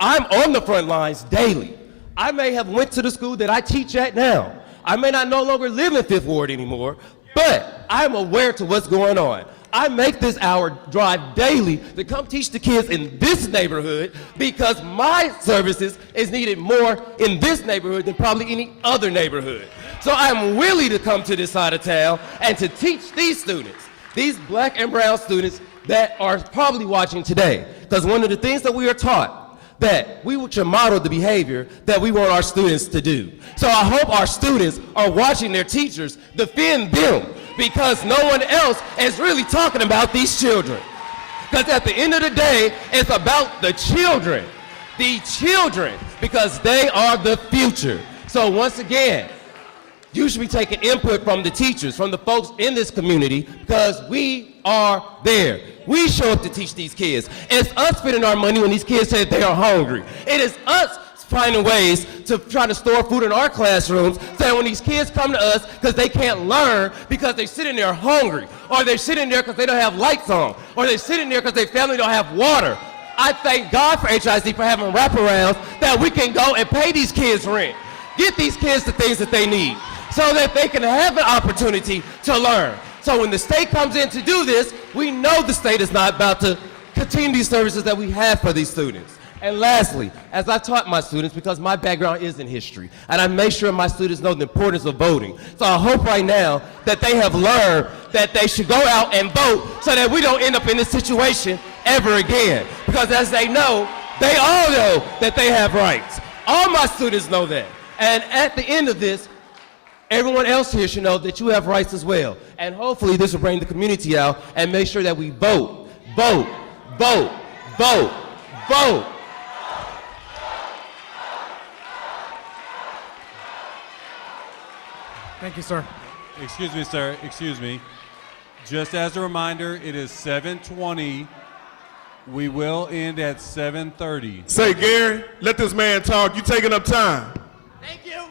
I'm on the front lines daily. I may have went to the school that I teach at now. I may not no longer live in Fifth Ward anymore, but I'm aware to what's going on. I make this hour drive daily to come teach the kids in this neighborhood because my services is needed more in this neighborhood than probably any other neighborhood. So I'm willing to come to this side of town and to teach these students, these black and brown students that are probably watching today. Because one of the things that we are taught, that we should model the behavior that we want our students to do. So I hope our students are watching their teachers defend them, because no one else is really talking about these children. Because at the end of the day, it's about the children, because they are the future. So once again, you should be taking input from the teachers, from the folks in this community, because we are there. We show up to teach these kids. It's us spending our money when these kids say they are hungry. It is us finding ways to try to store food in our classrooms so that when these kids come to us because they can't learn because they're sitting there hungry, or they're sitting there because they don't have lights on, or they're sitting there because their family don't have water. I thank God for HISD for having wraparounds that we can go and pay these kids rent, get these kids the things that they need so that they can have an opportunity to learn. So when the state comes in to do this, we know the state is not about to continue these services that we have for these students. And lastly, as I taught my students, because my background is in history, and I make sure my students know the importance of voting. So I hope right now that they have learned that they should go out and vote so that we don't end up in this situation ever again. Because as they know, they all know that they have rights. All my students know that. And at the end of this, everyone else here should know that you have rights as well. And hopefully this will bring the community out and make sure that we vote, vote, vote, vote, vote. Thank you, sir. Excuse me, sir. Excuse me. Just as a reminder, it is 7:20. We will end at 7:30. Say, Gary, let this man talk. You taking up time. Thank you.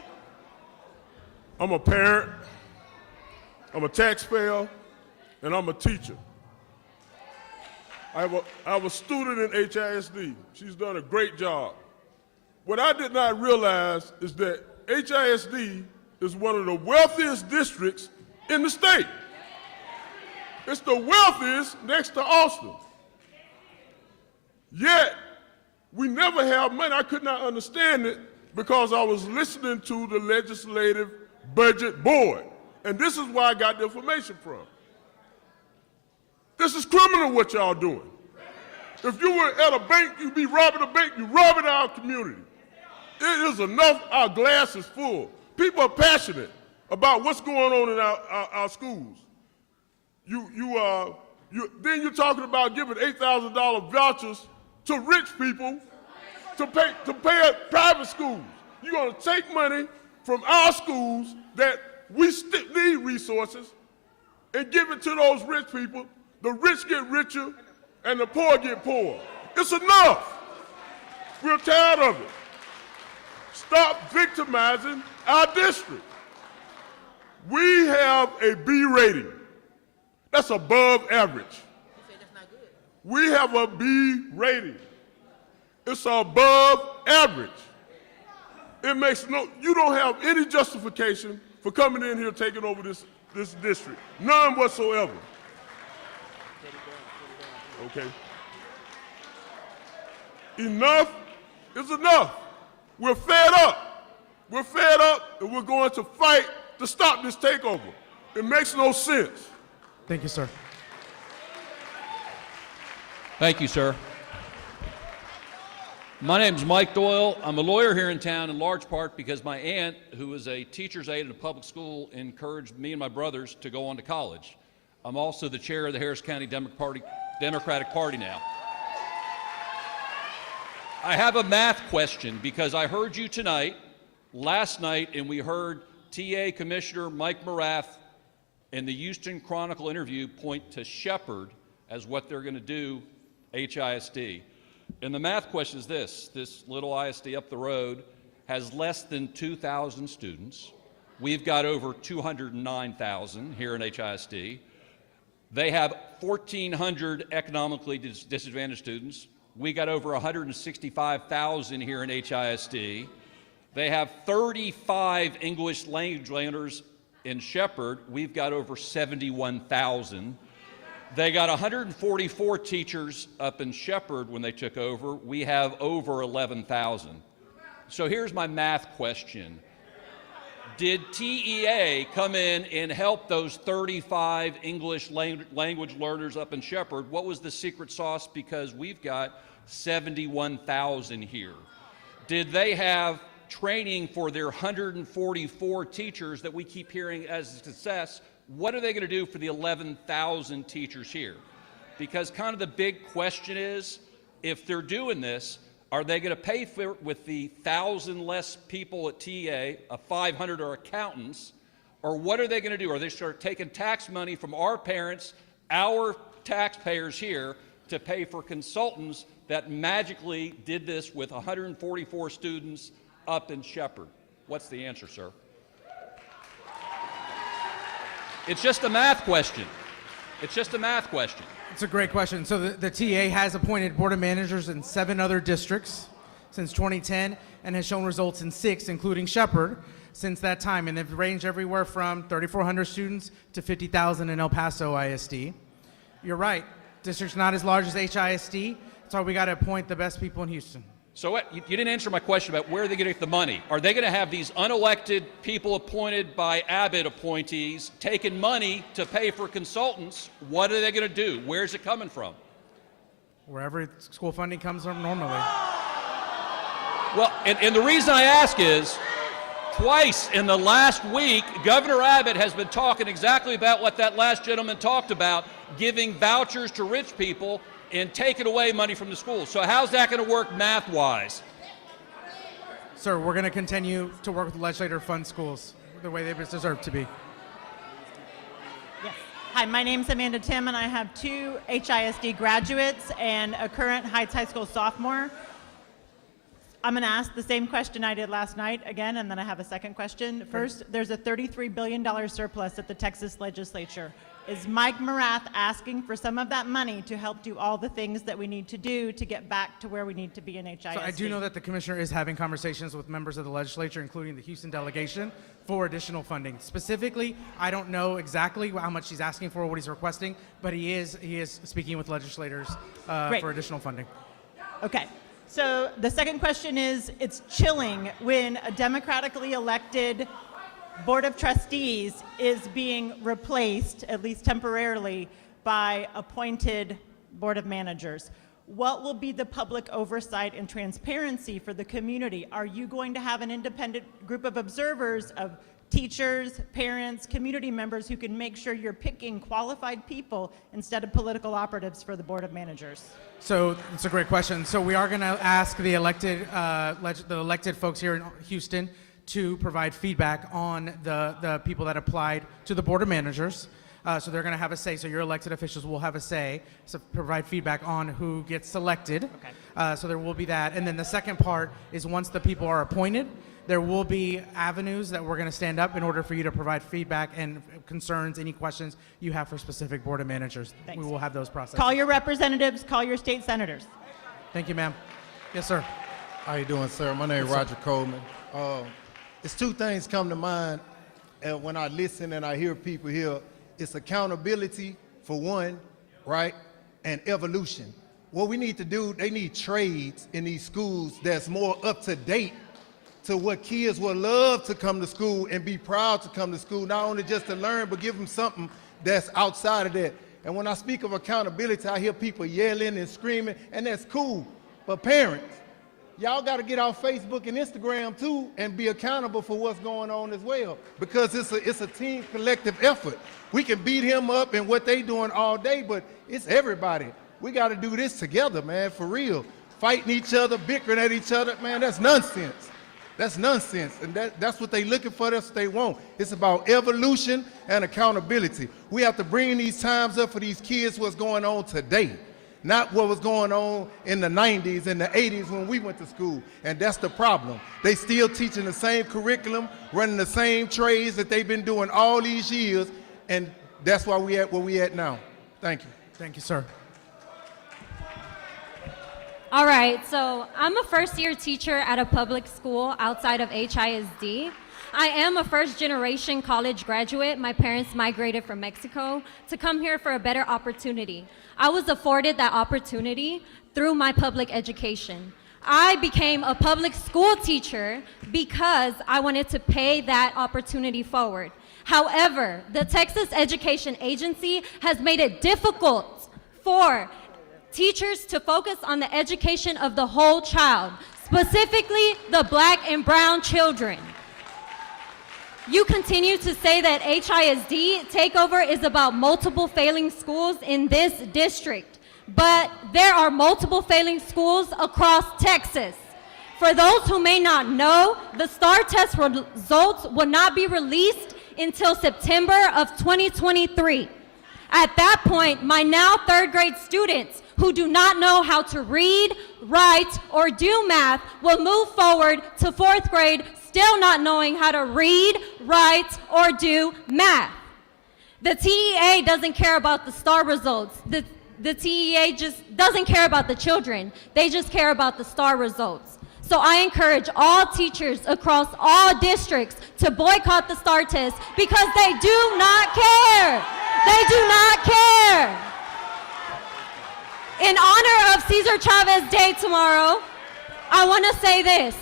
I'm a parent. I'm a taxpayer, and I'm a teacher. I have a student in HISD. She's done a great job. What I did not realize is that HISD is one of the wealthiest districts in the state. It's the wealthiest next to Austin. Yet, we never have money. I could not understand it because I was listening to the Legislative Budget Board. And this is where I got the information from. This is criminal what y'all doing. If you were at a bank, you'd be robbing a bank, you're robbing our community. It is enough, our glass is full. People are passionate about what's going on in our schools. Then you're talking about giving $8,000 vouchers to rich people to pay at private schools. You're going to take money from our schools that we need resources and give it to those rich people. The rich get richer and the poor get poorer. It's enough. We're tired of it. Stop victimizing our district. We have a B rating. That's above average. We have a B rating. It's above average. It makes you don't have any justification for coming in here taking over this district. None whatsoever. Okay. Enough is enough. We're fed up. We're fed up, and we're going to fight to stop this takeover. It makes no sense. Thank you, sir. Thank you, sir. My name's Mike Doyle. I'm a lawyer here in town in large part because my aunt, who was a teacher's aide in a public school, encouraged me and my brothers to go on to college. I'm also the chair of the Harris County Democratic Party now. I have a math question because I heard you tonight, last night, and we heard TEA Commissioner Mike Morath in the Houston Chronicle interview point to Shepherd as what they're going to do HISD. And the math question is this little ISD up the road has less than 2,000 students. We've got over 209,000 here in HISD. They have 1,400 economically disadvantaged students. We got over 165,000 here in HISD. They have 35 English language learners in Shepherd. We've got over 71,000. They got 144 teachers up in Shepherd when they took over. We have over 11,000. So here's my math question. Did TEA come in and help those 35 English language learners up in Shepherd? What was the secret sauce? Because we've got 71,000 here. Did they have training for their 144 teachers that we keep hearing as a success? What are they going to do for the 11,000 teachers here? Because kind of the big question is, if they're doing this, are they going to pay for it with the 1,000 less people at TEA, 500 are accountants, or what are they going to do? Are they start taking tax money from our parents, our taxpayers here, to pay for consultants that magically did this with 144 students up in Shepherd? What's the answer, sir? It's just a math question. It's just a math question. It's a great question. So the TEA has appointed board of managers in 7 other districts since 2010 and has shown results in 6, including Shepherd, since that time. And they've ranged everywhere from 3,400 students to 50,000 in El Paso ISD. You're right. District's not as large as HISD. That's why we got to appoint the best people in Houston. So what, you didn't answer my question about where are they going to get the money. Are they going to have these unelected people appointed by Abbott appointees taking money to pay for consultants? What are they going to do? Where's it coming from? Wherever school funding comes from normally. Well, and the reason I ask is, twice in the last week, Governor Abbott has been talking exactly about what that last gentleman talked about, giving vouchers to rich people and taking away money from the schools. So how's that going to work math-wise? Sir, we're going to continue to work with the legislature to fund schools the way they deserve to be. Yes. Hi, my name's Amanda Tim, and I have 2 HISD graduates and a current Heights High School sophomore. I'm going to ask the same question I did last night again, and then I have a second question. First, there's a $33 billion surplus at the Texas legislature. Is Mike Morath asking for some of that money to help do all the things that we need to do to get back to where we need to be in HISD? So I do know that the commissioner is having conversations with members of the legislature, including the Houston delegation, for additional funding. Specifically, I don't know exactly how much he's asking for or what he's requesting, but he is speaking with legislators for additional funding. Okay. So the second question is, it's chilling when a democratically elected Board of Trustees is being replaced, at least temporarily, by appointed Board of Managers. What will be the public oversight and transparency for the community? Are you going to have an independent group of observers of teachers, parents, community members who can make sure you're picking qualified people instead of political operatives for the Board of Managers? So it's a great question. So we are going to ask the elected folks here in Houston to provide feedback on the people that applied to the Board of Managers. So they're going to have a say. So your elected officials will have a say, so provide feedback on who gets selected. Okay. So there will be that. And then the second part is once the people are appointed, there will be avenues that we're going to stand up in order for you to provide feedback and concerns, any questions you have for specific Board of Managers. Thanks. We will have those processes. Call your representatives, call your state senators. Thank you, ma'am. Yes, sir. How you doing, sir? My name is Roger Coleman. It's two things come to mind when I listen and I hear people here. It's accountability, for one, right, and evolution. What we need to do, they need trades in these schools that's more up to date to what kids would love to come to school and be proud to come to school, not only just to learn, but give them something that's outside of that. And when I speak of accountability, I hear people yelling and screaming, and that's cool. But parents, y'all got to get off Facebook and Instagram too and be accountable for what's going on as well, because it's a team collective effort. We can beat him up and what they doing all day, but it's everybody. We got to do this together, man, for real. Fighting each other, bickering at each other, man, that's nonsense. That's nonsense, and that's what they looking for, that's what they want. It's about evolution and accountability. We have to bring these times up for these kids what's going on today, not what was going on in the 90s and the 80s when we went to school, and that's the problem. They still teaching the same curriculum, running the same trades that they've been doing all these years, and that's why we at where we at now. Thank you. Thank you, sir. All right, so I'm a first-year teacher at a public school outside of HISD. I am a first-generation college graduate. My parents migrated from Mexico to come here for a better opportunity. I was afforded that opportunity through my public education. I became a public school teacher because I wanted to pay that opportunity forward. However, the Texas Education Agency has made it difficult for teachers to focus on the education of the whole child, specifically the Black and brown children. You continue to say that HISD takeover is about multiple failing schools in this district, but there are multiple failing schools across Texas. For those who may not know, the STAR test results will not be released until September of 2023. At that point, my now third grade students who do not know how to read, write, or do math will move forward to fourth grade still not knowing how to read, write, or do math. The TEA doesn't care about the STAR results. The TEA just doesn't care about the children. They just care about the STAR results. So I encourage all teachers across all districts to boycott the STAR test because they do not care. They do not care. In honor of Cesar Chavez Day tomorrow, I want to say this.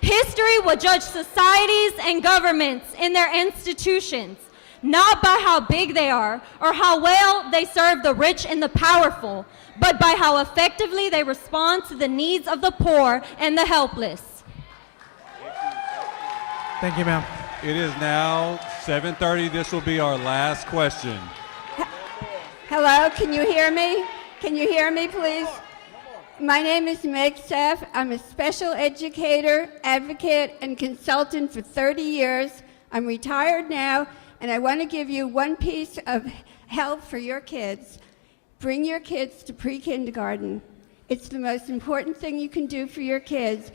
History will judge societies and governments in their institutions, not by how big they are or how well they serve the rich and the powerful, but by how effectively they respond to the needs of the poor and the helpless. Thank you, ma'am. It is now 7:30. This will be our last question. Hello, can you hear me? Can you hear me, please? My name is Meg Seff. I'm a special educator, advocate, and consultant for 30 years. I'm retired now, and I want to give you one piece of help for your kids. Bring your kids to pre-kindergarten. It's the most important thing you can do for your kids.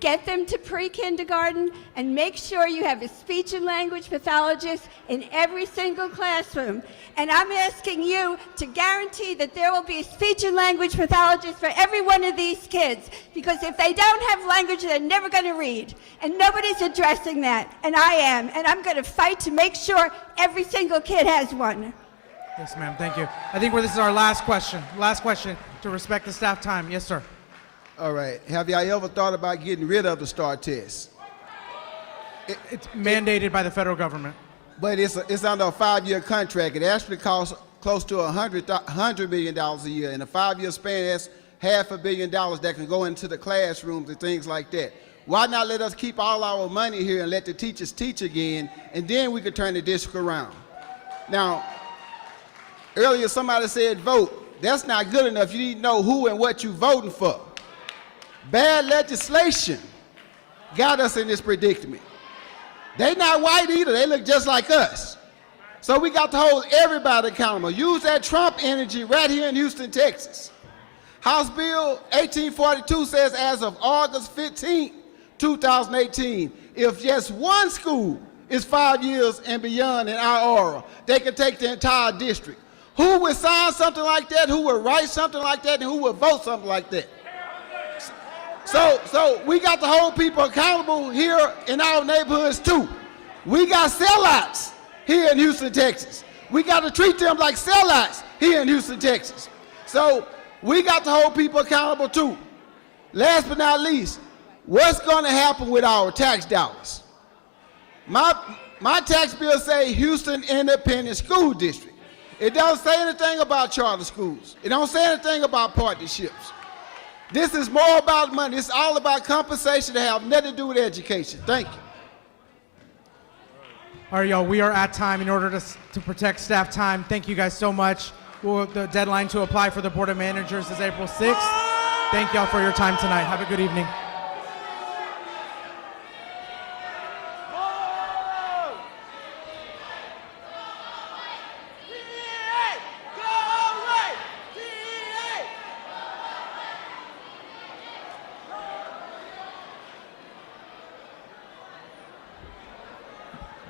Get them to pre-kindergarten and make sure you have a speech and language pathologist in every single classroom. And I'm asking you to guarantee that there will be a speech and language pathologist for every one of these kids, because if they don't have language, they're never going to read. And nobody's addressing that, and I am. And I'm going to fight to make sure every single kid has one. Yes, ma'am, thank you. I think this is our last question. Last question to respect the staff time. Yes, sir. All right. Have y'all ever thought about getting rid of the STAR test? It's mandated by the federal government. But it's under a 5-year contract. It actually costs close to $100 million a year. In a 5-year span, that's $500 million that can go into the classrooms and things like that. Why not let us keep all our money here and let the teachers teach again, and then we could turn the district around? Now, earlier somebody said vote. That's not good enough. You need to know who and what you're voting for. Bad legislation got us in this predicament. They not white either. They look just like us. So we got to hold everybody accountable. Use that Trump energy right here in Houston, Texas. House Bill 1842 says as of August 15, 2018, if just one school is 5 years and beyond in our aura, they can take the entire district. Who would sign something like that? Who would write something like that? And who would vote something like that? So we got to hold people accountable here in our neighborhoods too. We got sellouts here in Houston, Texas. We got to treat them like sellouts here in Houston, Texas. So we got to hold people accountable too. Last but not least, what's going to happen with our tax dollars? My tax bill say Houston Independent School District. It don't say anything about charter schools. It don't say anything about partnerships. This is more about money. It's all about compensation that have nothing to do with education. Thank you. All right, y'all, we are at time. In order to protect staff time, thank you guys so much. The deadline to apply for the Board of Managers is April 6th. Thank y'all for your time tonight. Have a good evening.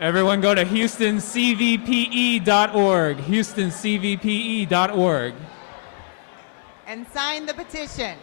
Everyone go to HoustonCVPE.org, HoustonCVPE.org. And sign the petition.